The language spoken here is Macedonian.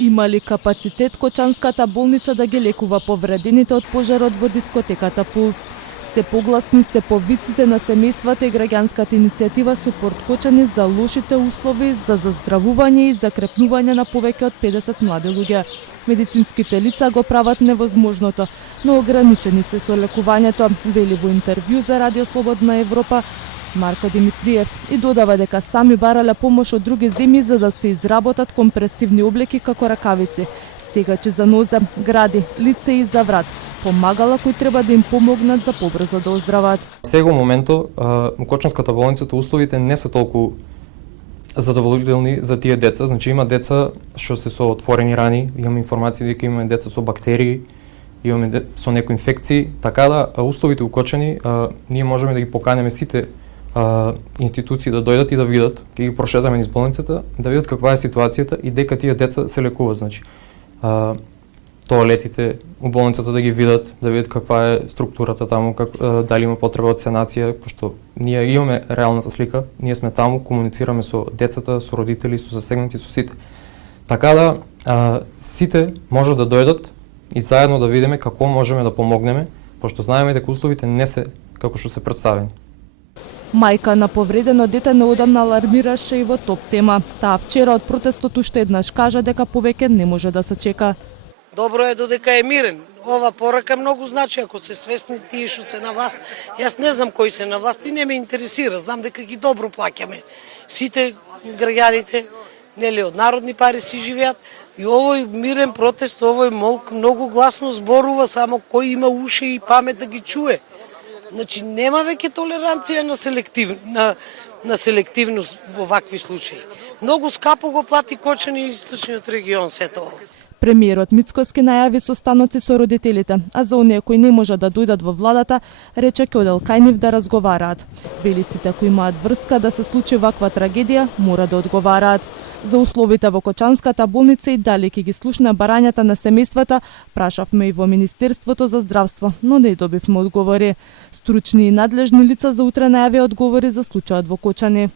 Има ли капацитет Кочанската болница да ги лекува повредените од пожарот во дискотеката Пулс? Се погласни се повиците на семејствата и граѓанската иницијатива Супорт Кочани за лошите услови за заздравување и закрепнување на повеќе од 50 млади луѓе. Медицинските лица го прават невозможното, но ограничени се со лекувањето, вели во интервју за Радио Слободна Европа Марко Димитриев и додава дека сами барале помош од други земји за да се изработат компресивни облеки како ракавици, стегачи за нозе, гради, лице и за врат, помагала кои треба да им помогнат за побрзо да оздрават. Сега во моментот во Кочанската болницата условите не се толку задоволителни за тие деца, значи има деца што се со отворени рани, имаме информации дека имаме деца со бактерии, имаме со некои инфекции, така да условите укочени ние можеме да ги поканеме сите институции да дојдат и да видат, ќе ги прошетаме низ болницата, да видат каква е ситуацијата и дека тие деца се лекуваат, значи тоалетите у болницата да ги видат, да видат каква е структурата таму, дали има потреба од санација, пошто ние имаме реалната слика, ние сме таму, комуницираме со децата, со родители, со засегнати, со сите. Така да сите можат да дојдат и заедно да видиме како можеме да помогнеме, пошто знаеме дека условите не се како што се представени. Мајка на повредено дете неодамна алармираше и во топ тема. Таа вчера од протестот уште еднаш кажа дека повеќе не може да се чека. Добро е додека е мирен. Ова порака многу значи, ако се свесни тие што се на власт. Јас не знам кои се на власт и не ме интересира. Знам дека ги добро плаќаме. Сите граѓаните, нели, од народни пари си живеат. И овој мирен протест, овој молк многу гласно зборува, само кој има уши и памет да ги чуе. Значи нема веќе толеранција на селективност во вакви случаи. Многу скапо го плати Кочани и Источниот регион сето ова. Премиерот Мицкоски најави состаноци со родителите, а за оние кои не можат да дојдат во владата, рече ќе одел кај нив да разговараат. Вели сите кои имаат врска да се случи ваква трагедија, мора да одговараат. За условите во Кочанската болница и дали ќе ги слушна барањата на семејствата, прашавме и во Министерството за здравство, но не добивме одговори. Стручни и надлежни лица за утре најавија одговори за случајот во Кочани.